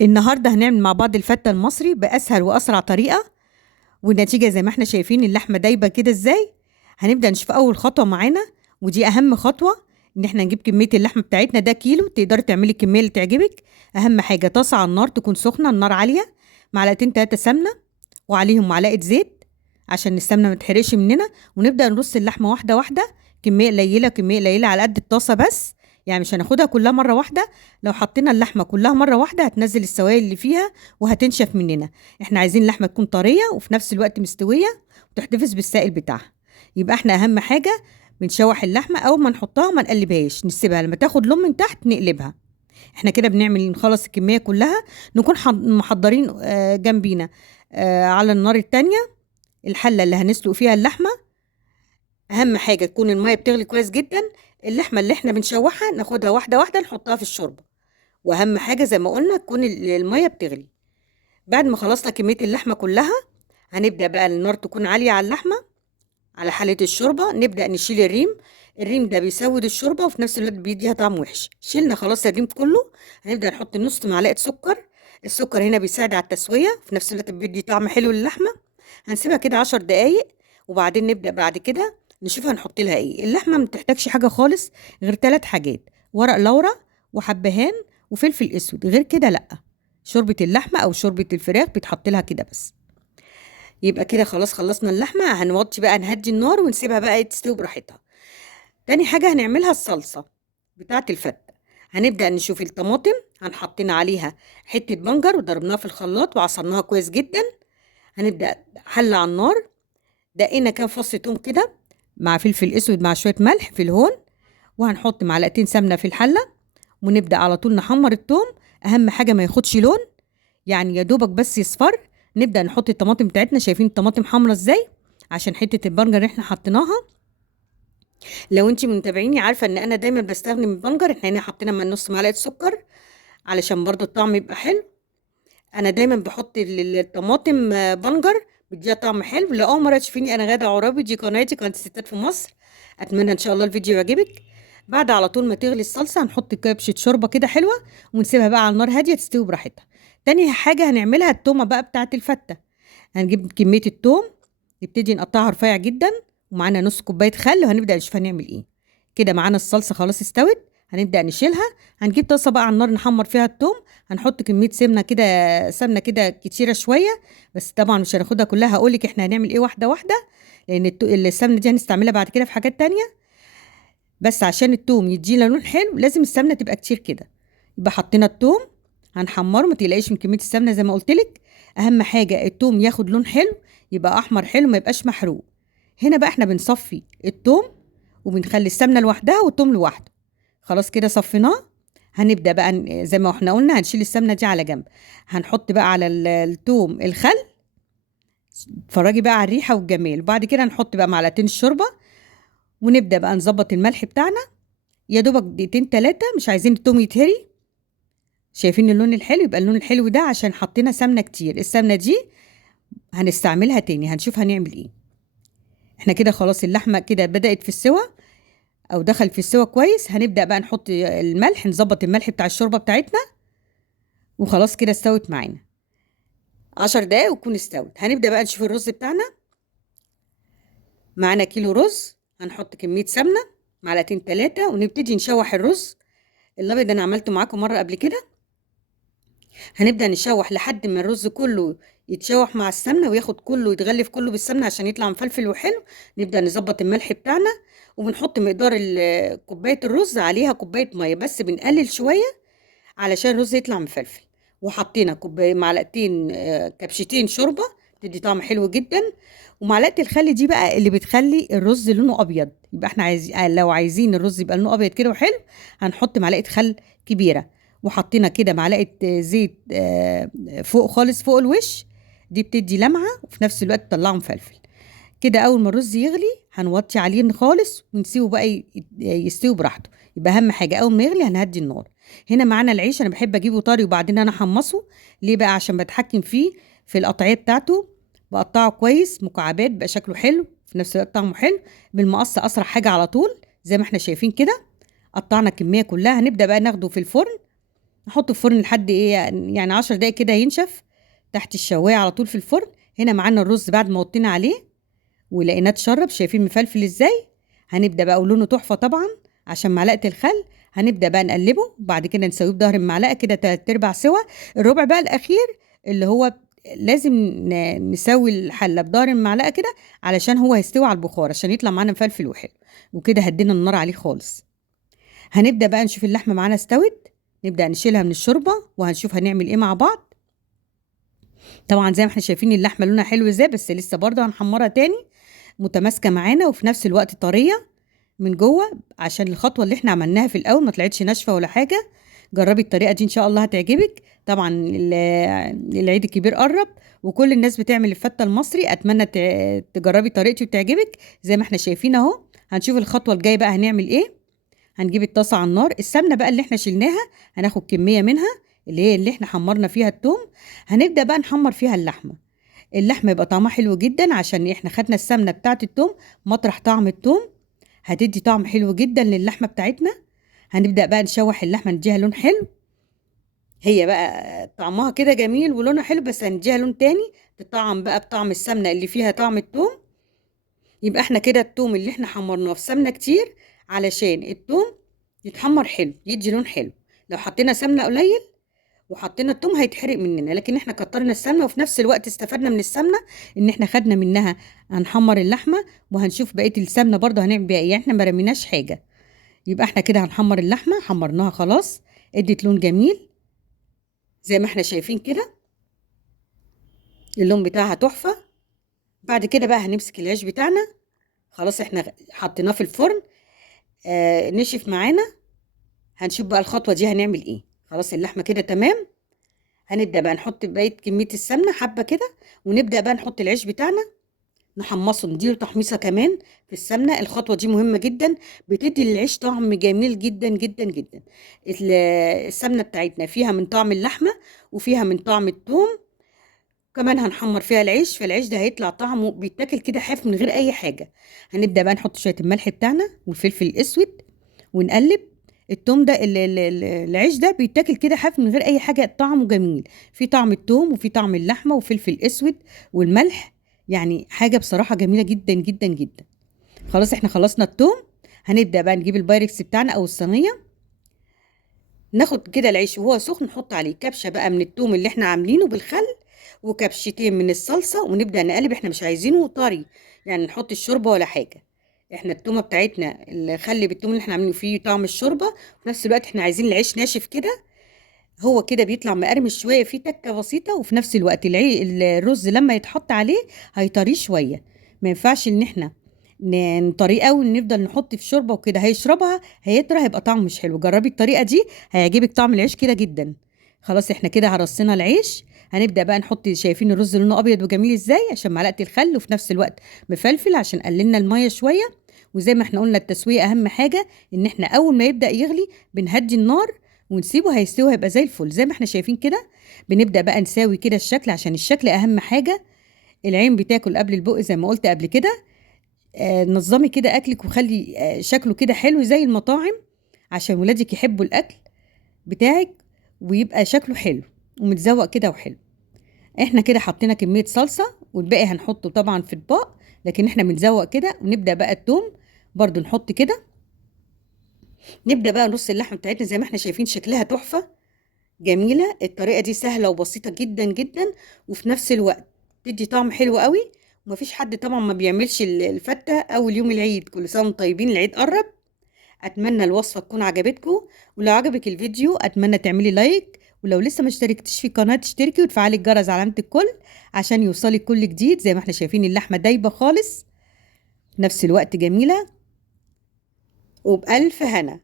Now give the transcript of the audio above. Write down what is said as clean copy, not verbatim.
النهاردة هنعمل مع بعض الفتة المصري بأسهل وأسرع طريقة، والنتيجة زي ما احنا شايفين اللحمة دايبة كده ازاي. هنبدأ نشوف أول خطوة معانا، ودي أهم خطوة، إن احنا نجيب كمية اللحمة بتاعتنا. ده كيلو، تقدري تعملي الكمية اللي تعجبك. أهم حاجة طاسة على النار تكون سخنة، النار عالية، معلقتين 3 سمنة وعليهم معلقة زيت عشان السمنة ما تحرقش مننا. ونبدأ نرص اللحمة واحدة واحدة، كمية قليلة كمية قليلة على قد الطاسة بس، يعني مش هناخدها كلها مرة واحدة. لو حطينا اللحمة كلها مرة واحدة هتنزل السوائل اللي فيها وهتنشف مننا. احنا عايزين اللحمة تكون طرية وفي نفس الوقت مستوية وتحتفظ بالسائل بتاعها. يبقى احنا أهم حاجة بنشوح اللحمة، أول ما نحطها ما نقلبهاش، نسيبها لما تاخد لون من تحت نقلبها. احنا كده بنعمل نخلص الكمية كلها، نكون محضرين جنبينا على النار التانية الحلة اللي هنسلق فيها اللحمة. أهم حاجة تكون المية بتغلي كويس جدا. اللحمة اللي احنا بنشوحها ناخدها واحدة واحدة نحطها في الشوربة، وأهم حاجة زي ما قلنا تكون المية بتغلي. بعد ما خلصنا كمية اللحمة كلها، هنبدأ بقى النار تكون عالية على اللحمة، على حالة الشوربة نبدأ نشيل الريم. الريم ده بيسود الشوربة وفي نفس الوقت بيديها طعم وحش. شيلنا خلاص الريم كله، هنبدأ نحط نص معلقة سكر. السكر هنا بيساعد على التسوية، في نفس الوقت بيدي طعم حلو للحمة. هنسيبها كده 10 دقايق، وبعدين نبدأ بعد كده نشوف هنحط لها ايه. اللحمة ما بتحتاجش حاجة خالص غير 3 حاجات: ورق لورا وحبهان وفلفل اسود، غير كده لا. شوربة اللحمة او شوربة الفراخ بيتحط لها كده بس. يبقى كده خلاص خلصنا اللحمة، هنوطي بقى نهدي النار ونسيبها بقى تستوي براحتها. تاني حاجة هنعملها الصلصة بتاعة الفتة. هنبدأ نشوف الطماطم، هنحطين عليها حتة بنجر وضربناها في الخلاط وعصرناها كويس جدا. هنبدأ حلة على النار، دقينا كام فص توم كده مع فلفل اسود مع شوية ملح في الهون، وهنحط معلقتين سمنة في الحلة، ونبدأ على طول نحمر التوم. أهم حاجة ما ياخدش لون، يعني يا دوبك بس يصفر. نبدأ نحط الطماطم بتاعتنا، شايفين الطماطم حمرا ازاي؟ عشان حتة البنجر اللي احنا حطيناها. لو انتي متابعيني عارفة ان انا دايما بستخدم البنجر. احنا هنا حطينا من نص معلقة سكر علشان برضو الطعم يبقى حلو. انا دايما بحط الطماطم بنجر، بتديها طعم حلو. لو اول مرة تشوفيني، انا غادة عرابي، دي قناتي قناة الستات في مصر. اتمنى ان شاء الله الفيديو يعجبك. بعد على طول ما تغلي الصلصة هنحط كبشة شوربة كده حلوة، ونسيبها بقى على النار هادية تستوي براحتها. تاني حاجة هنعملها التومة بقى بتاعة الفتة. هنجيب كمية التوم، نبتدي نقطعها رفيع جدا، ومعانا نص كوباية خل، وهنبدأ نشوف هنعمل ايه. كده معانا الصلصة خلاص استوت، هنبدأ نشيلها. هنجيب طاسة بقى على النار نحمر فيها التوم. هنحط كمية سمنة كده، سمنة كده كتيرة شوية، بس طبعا مش هناخدها كلها. هقولك احنا هنعمل ايه واحدة واحدة، لأن السمنة دي هنستعملها بعد كده في حاجات تانية. بس عشان التوم يدينا لون حلو لازم السمنة تبقى كتير كده. يبقى حطينا التوم هنحمره، ما تقلقيش من كمية السمنة زي ما قلتلك. أهم حاجة التوم ياخد لون حلو، يبقى أحمر حلو، ما يبقاش محروق. هنا بقى احنا بنصفي التوم وبنخلي السمنة لوحدها والتوم لوحده. خلاص كده صفيناه. هنبدأ بقى زي ما احنا قلنا هنشيل السمنة دي على جنب. هنحط بقى على التوم الخل. اتفرجي بقى على الريحة والجمال. وبعد كده نحط بقى معلقتين الشوربة، ونبدأ بقى نظبط الملح بتاعنا يا دوبك دقيقتين 3، مش عايزين التوم يتهري. شايفين اللون الحلو؟ يبقى اللون الحلو ده عشان حطينا سمنة كتير. السمنة دي هنستعملها تاني، هنشوف هنعمل ايه. احنا كده خلاص اللحمة كده بدأت في السوا او دخل في السوا كويس. هنبدأ بقى نحط الملح، نظبط الملح بتاع الشوربة بتاعتنا، وخلاص كده استوت معانا 10 دقايق وتكون استوت. هنبدأ بقى نشوف الرز بتاعنا. معانا كيلو رز، هنحط كمية سمنة معلقتين 3، ونبتدي نشوح الرز الابيض ده. انا عملته معاكم مرة قبل كده. هنبدأ نشوح لحد ما الرز كله يتشوح مع السمنة وياخد كله، يتغلف كله بالسمنة عشان يطلع مفلفل وحلو. نبدأ نظبط الملح بتاعنا، وبنحط مقدار كوباية الرز عليها كوباية مية، بس بنقلل شوية علشان الرز يطلع مفلفل. وحطينا كوباية معلقتين كبشتين شوربة، تدي طعم حلو جدا. ومعلقة الخل دي بقى اللي بتخلي الرز لونه أبيض. يبقى احنا لو عايزين الرز يبقى لونه أبيض كده وحلو، هنحط معلقة خل كبيرة. وحطينا كده معلقة زيت فوق خالص فوق الوش، دي بتدي لمعة وفي نفس الوقت تطلعه مفلفل. كده أول ما الرز يغلي هنوطي عليه خالص ونسيبه بقى يستوي براحته. يبقى أهم حاجة أول ما يغلي هنهدي النار. هنا معانا العيش، أنا بحب أجيبه طري وبعدين أنا أحمصه. ليه بقى؟ عشان بتحكم فيه في القطعية بتاعته، بقطعه كويس مكعبات، بقى شكله حلو في نفس الوقت طعمه حلو. بالمقص أسرع حاجة على طول زي ما احنا شايفين كده. قطعنا الكمية كلها، هنبدأ بقى ناخده في الفرن نحطه في الفرن لحد ايه يعني 10 دقايق كده ينشف تحت الشوايه على طول في الفرن. هنا معانا الرز بعد ما وطينا عليه ولقيناه اتشرب، شايفين مفلفل ازاي. هنبدا بقى ولونه تحفه طبعا عشان معلقه الخل. هنبدا بقى نقلبه وبعد كده نسويه بظهر المعلقه كده 3/4 سوا. الربع بقى الاخير اللي هو لازم نسوي الحله بظهر المعلقه كده علشان هو هيستوي على البخار عشان يطلع معانا مفلفل وحلو. وكده هدينا النار عليه خالص. هنبدا بقى نشوف اللحمه معانا استوت، نبدا نشيلها من الشوربه وهنشوف هنعمل ايه مع بعض. طبعا زي ما احنا شايفين اللحمه لونها حلو ازاي، بس لسه برضه هنحمرها تاني متماسكه معانا وفي نفس الوقت طريه من جوه عشان الخطوه اللي احنا عملناها في الاول ما طلعتش ناشفه ولا حاجه. جربي الطريقه دي ان شاء الله هتعجبك. طبعا العيد الكبير قرب وكل الناس بتعمل الفته المصري، اتمنى تجربي طريقتي وتعجبك زي ما احنا شايفين اهو. هنشوف الخطوه الجايه بقى هنعمل ايه. هنجيب الطاسه على النار، السمنه بقى اللي احنا شلناها هناخد كميه منها اللي هي اللي احنا حمرنا فيها التوم. هنبدا بقى نحمر فيها اللحمه يبقى طعمها حلو جدا عشان احنا خدنا السمنه بتاعه التوم مطرح طعم التوم، هتدي طعم حلو جدا للحمه بتاعتنا. هنبدا بقى نشوح اللحمه نديها لون حلو، هي بقى طعمها كده جميل ولونها حلو بس هنديها لون تاني تطعم بقى بطعم السمنه اللي فيها طعم التوم. يبقى احنا كده التوم اللي احنا حمرناه في سمنه كتير علشان التوم يتحمر حلو يدي لون حلو. لو حطينا سمنه قليل وحطينا التوم هيتحرق مننا، لكن احنا كترنا السمنه وفي نفس الوقت استفدنا من السمنه ان احنا خدنا منها. هنحمر اللحمه وهنشوف بقيه السمنه برضه هنعمل بيها ايه، احنا ما رميناش حاجه. يبقى احنا كده هنحمر اللحمه، حمرناها خلاص ادت لون جميل زي ما احنا شايفين كده، اللون بتاعها تحفه. بعد كده بقى هنمسك العيش بتاعنا، خلاص احنا حطيناه في الفرن نشف معانا. هنشوف بقى الخطوه دي هنعمل ايه. خلاص اللحمه كده تمام، هنبدا بقى نحط بقيه كميه السمنه حبه كده ونبدا بقى نحط العيش بتاعنا نحمصه نديله تحميصه كمان في السمنه. الخطوه دي مهمه جدا بتدي للعيش طعم جميل جدا جدا جدا. السمنه بتاعتنا فيها من طعم اللحمه وفيها من طعم الثوم، كمان هنحمر فيها العيش فالعيش ده هيطلع طعمه بيتاكل كده حاف من غير اي حاجه. هنبدا بقى نحط شويه الملح بتاعنا والفلفل الاسود ونقلب. التوم ده العيش ده بيتاكل كده حاف من غير اي حاجه، طعمه جميل في طعم التوم وفي طعم اللحمه وفلفل اسود والملح، يعني حاجه بصراحه جميله جدا جدا جدا. خلاص احنا خلصنا التوم، هنبدا بقى نجيب البايركس بتاعنا او الصينيه، ناخد كده العيش وهو سخن نحط عليه كبشه بقى من التوم اللي احنا عاملينه بالخل وكبشتين من الصلصه ونبدا نقلب. احنا مش عايزينه طري يعني نحط الشوربه ولا حاجه، احنا التومه بتاعتنا الخل بالتوم اللي احنا عاملينه فيه طعم الشوربه، وفي نفس الوقت احنا عايزين العيش ناشف كده، هو كده بيطلع مقرمش شويه فيه تكه بسيطه، وفي نفس الوقت الرز لما يتحط عليه هيطريه شويه. ما ينفعش ان احنا نطريه قوي نفضل نحط في شوربه وكده هيشربها هيطرى هيبقى طعمه مش حلو. جربي الطريقه دي هيعجبك طعم العيش كده جدا. خلاص احنا كده رصينا العيش، هنبدا بقى نحط، شايفين الرز لونه ابيض وجميل ازاي عشان معلقه الخل وفي نفس الوقت مفلفل عشان قللنا الميه شويه. وزي ما احنا قلنا التسويه اهم حاجه، ان احنا اول ما يبدا يغلي بنهدي النار ونسيبه هيستوي هيبقى زي الفل زي ما احنا شايفين كده. بنبدا بقى نساوي كده الشكل عشان الشكل اهم حاجه، العين بتاكل قبل البق زي ما قلت قبل كده. نظمي كده اكلك وخلي شكله كده حلو زي المطاعم عشان ولادك يحبوا الاكل بتاعك ويبقى شكله حلو ومتزوق كده وحلو. احنا كده حطينا كميه صلصه والباقي هنحطه طبعا في اطباق، لكن احنا بنزوق كده. ونبدا بقى التوم برضو نحط كده، نبدا بقى نرص اللحمه بتاعتنا زي ما احنا شايفين شكلها تحفه جميله. الطريقه دي سهله وبسيطه جدا جدا وفي نفس الوقت تدي طعم حلو قوي. ومفيش حد طبعا ما بيعملش الفته اول يوم العيد. كل سنه وانتم طيبين، العيد قرب. اتمنى الوصفه تكون عجبتكم، ولو عجبك الفيديو اتمنى تعملي لايك، ولو لسه ما اشتركتش في القناه تشتركي وتفعلي الجرس علامه الكل عشان يوصلك كل جديد. زي ما احنا شايفين اللحمه دايبه خالص في نفس الوقت جميله وبألف هنا.